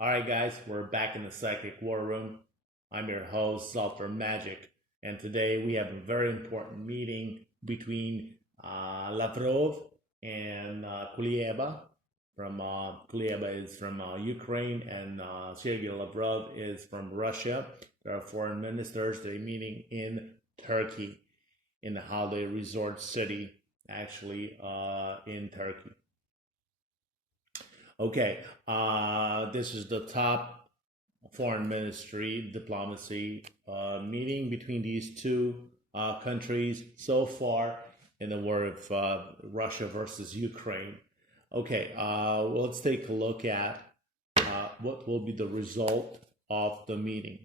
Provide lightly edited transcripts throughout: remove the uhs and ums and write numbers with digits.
All right, guys, we're back in the psychic war room. I'm your host, Zalter Magic, and today we have a very important meeting between Lavrov and Kuleba. Kuleba is from Ukraine, and Sergei Lavrov is from Russia. They are foreign ministers. They're meeting in Turkey, in the holiday resort city, actually in Turkey. Okay, this is the top foreign ministry diplomacy meeting between these two countries so far in the war of Russia versus Ukraine. Okay, well, let's take a look at what will be the result of the meeting.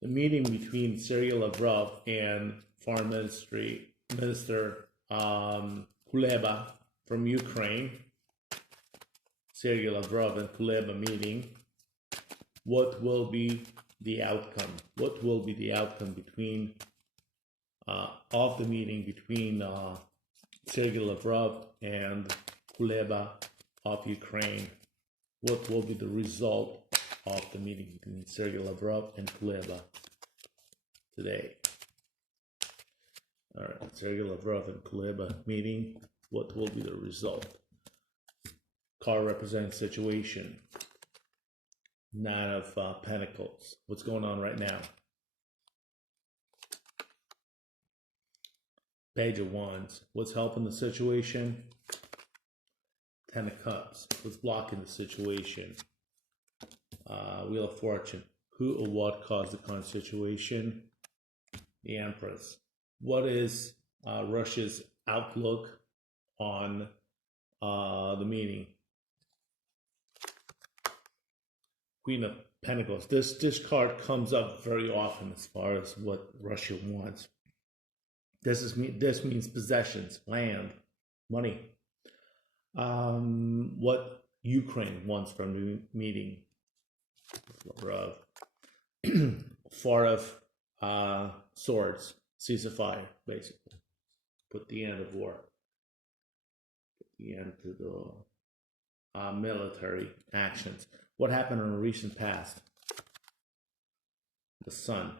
The meeting between Sergei Lavrov and Foreign Minister Kuleba from Ukraine. Sergei Lavrov and Kuleba meeting. What will be the outcome? What will be the outcome between of the meeting between Sergei Lavrov and Kuleba of Ukraine? What will be the result of the meeting between Sergei Lavrov and Kuleba today? All right, Sergei Lavrov and Kuleba meeting. What will be the result? Card represents situation. Nine of Pentacles. What's going on right now? Page of Wands. What's helping the situation? Ten of Cups. What's blocking the situation? Wheel of Fortune. Who or what caused the current situation? The Empress. What is Russia's outlook on the meeting? Queen of Pentacles. This card comes up very often as far as what Russia wants. This means possessions, land, money. What Ukraine wants from the meeting. Four of Swords, ceasefire, basically. Put the end of war. Put the end to the military actions. What happened in the recent past? The Sun.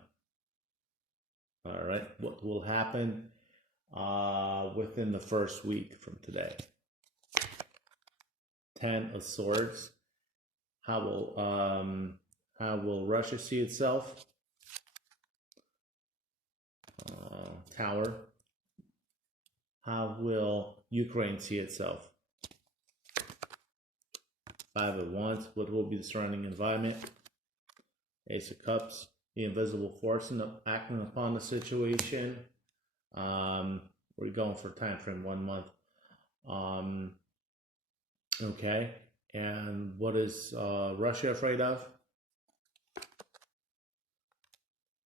All right. What will happen within the first week from today? Ten of Swords. How will Russia see itself? Tower. How will Ukraine see itself? Five of Wands. What will be the surrounding environment? Ace of Cups. The invisible force acting upon the situation. We're going for time frame 1 month. Okay. And what is Russia afraid of?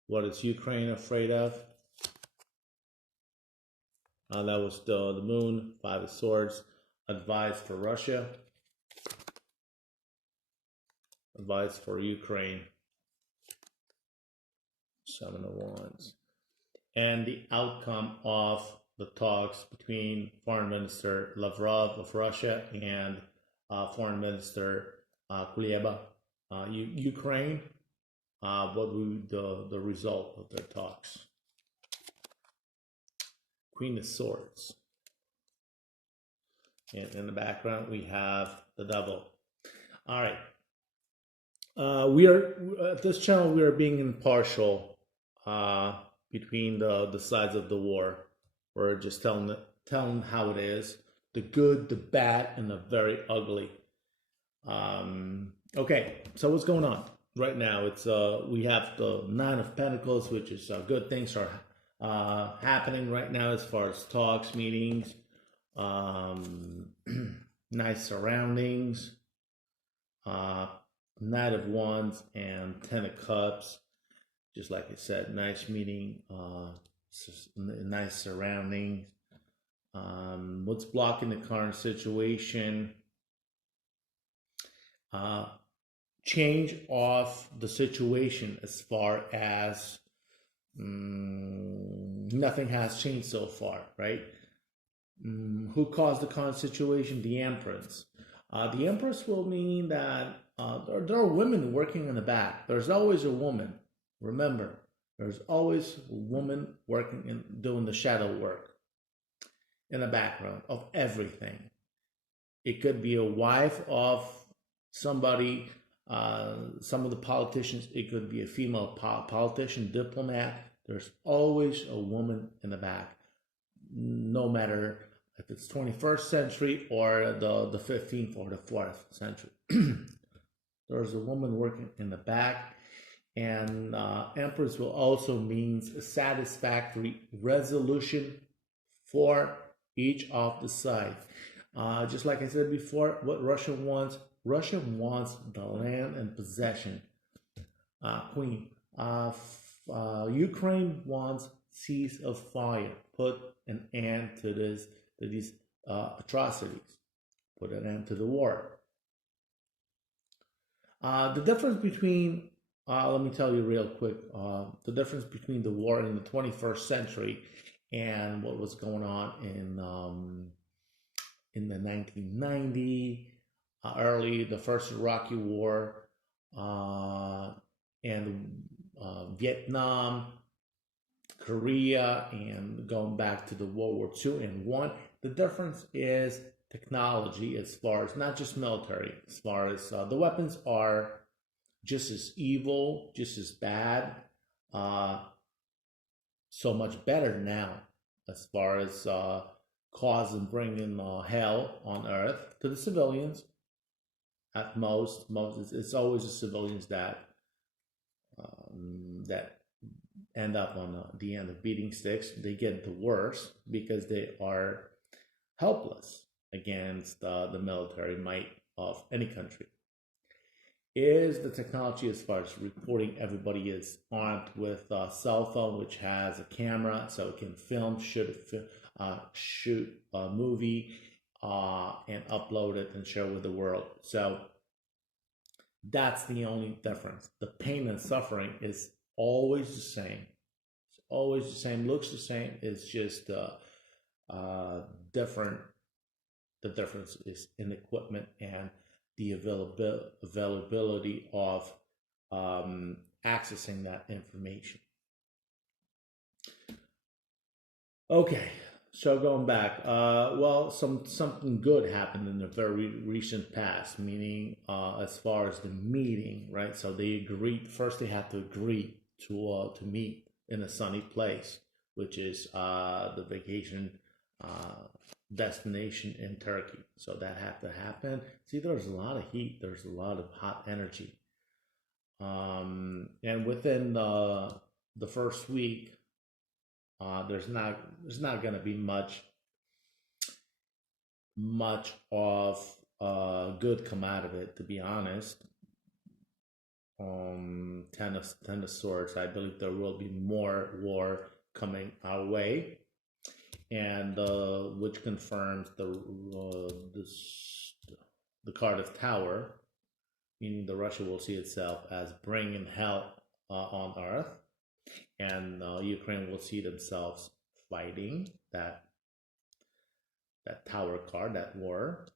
What is Ukraine afraid of? That was the Moon. Five of Swords. Advice for Russia. Advice for Ukraine. Seven of Wands. And the outcome of the talks between Foreign Minister Lavrov of Russia and Foreign Minister Kuleba, Ukraine. What will be the result of their talks? Queen of Swords. And in the background, we have the Devil. All right. We are at this channel. We are being impartial between the sides of the war. We're just telling how it is: the good, the bad, and the very ugly. Okay, so what's going on right now? It's we have the Nine of Pentacles, which is good things are happening right now as far as talks, meetings, nice surroundings. Knight of Wands and Ten of Cups. Just like I said, nice meeting, nice surroundings. What's blocking the current situation? Change of the situation as far as nothing has changed so far, right? Who caused the current situation? The Empress. The Empress will mean that there are women working in the back. There's always a woman. Remember, there's always a woman working and doing the shadow work in the background of everything. It could be a wife of somebody, some of the politicians. It could be a female politician, diplomat. There's always a woman in the back, no matter if it's 21st century or the 15th or the 4th century. There's a woman working in the back, and empress will also means a satisfactory resolution for each of the sides. Just like I said before, what Russia wants the land and possession. Queen. Ukraine wants cease of fire. Put an end to these atrocities. Put an end to the war. The difference between, let me tell you real quick, the difference between the war in the 21st century and what was going on in the 1990, the first Iraqi war, and Vietnam, Korea, and going back to the World War II and one. The difference is technology, as far as not just military, as far as the weapons are just as evil, just as bad, so much better now, as far as causing bringing hell on earth to the civilians. At most it's always the civilians that end up on the end of beating sticks. They get the worst because they are helpless against the military might of any country. Is the technology, as far as reporting, everybody is armed with a cell phone which has a camera, so it can film, shoot a movie, and upload it and share with the world. So that's the only difference. The pain and suffering is always the same. It's always the same, looks the same. It's just different. The difference is in equipment and the availability of accessing that information. Okay, so going back, well, something good happened in the very recent past, meaning as far as the meeting, right? So they agreed. First, they had to agree to meet in a sunny place, which is the vacation destination in Turkey. So that had to happen. See, there's a lot of heat. There's a lot of hot energy, and within the first week, there's not going to be much of good come out of it, to be honest. Ten of Swords. I believe there will be more war coming our way, and which confirms the card of Tower, meaning the Russia will see itself as bringing hell on earth, and Ukraine will see themselves fighting that Tower card, that war.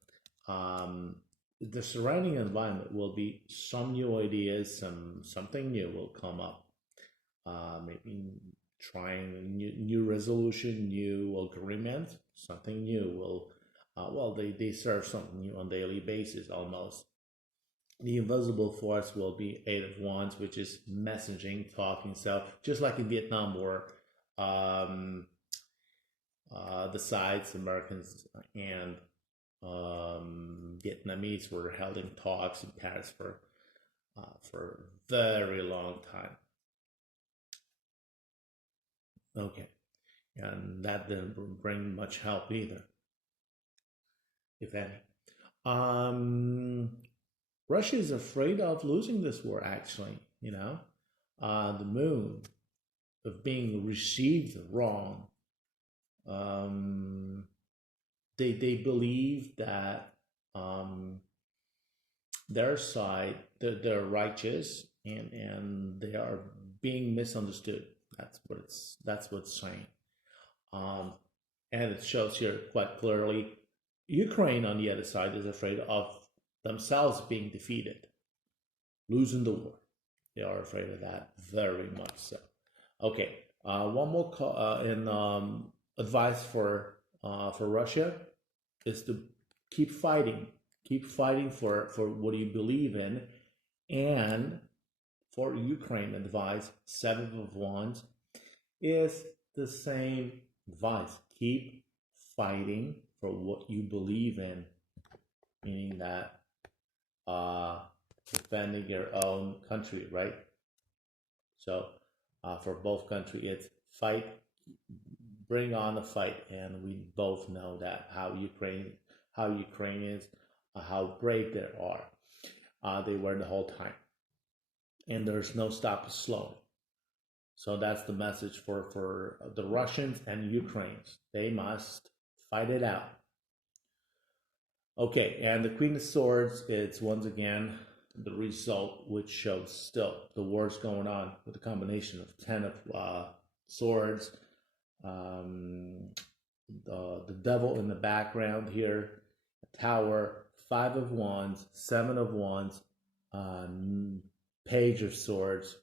The surrounding environment will be some new ideas, something new will come up. Maybe trying a new resolution, new agreement, something new will. Well, they serve something new on a daily basis almost. The invisible force will be Eight of Wands, which is messaging, talking. So just like in Vietnam War, the sides, Americans and Vietnamese, were held in talks in Paris for a very long time. Okay, and that didn't bring much help either, if any. Russia is afraid of losing this war, actually, the moon, of being received wrong. They believe that their side, they're righteous, and they are being misunderstood. That's what's saying. And it shows here quite clearly. Ukraine, on the other side, is afraid of themselves being defeated. losing the war. They are afraid of that very much so. Okay, one more advice for Russia is to keep fighting for what you believe in, and for Ukraine advice, Seven of Wands, is the same advice. Keep fighting for what you believe in, meaning that defending your own country, right? So for both countries, it's fight, bring on the fight, and we both know that how Ukrainians, how brave they are. They were the whole time, and there's no stop slowing. So that's the message for the Russians and Ukrainians. They must fight it out. Okay, and the Queen of Swords, it's once again the result, which shows still the war's going on with a combination of 10 of swords, the devil in the background here, a tower, 5 of wands, 7 of wands, page of swords.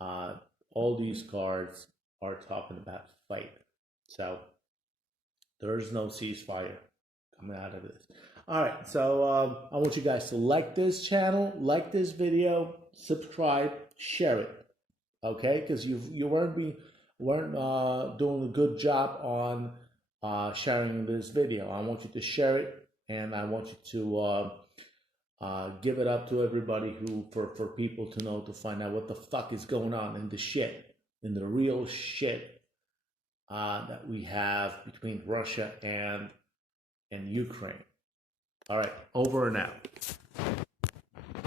All these cards are talking about fight. So there's no ceasefire coming out of this. All right, so I want you guys to like this channel, like this video, subscribe, share it, okay? Because you weren't doing a good job on sharing this video. I want you to share it, and I want you to give it up to everybody for people to know, to find out what the fuck is going on in the real shit that we have between Russia and Ukraine. All right, over and out.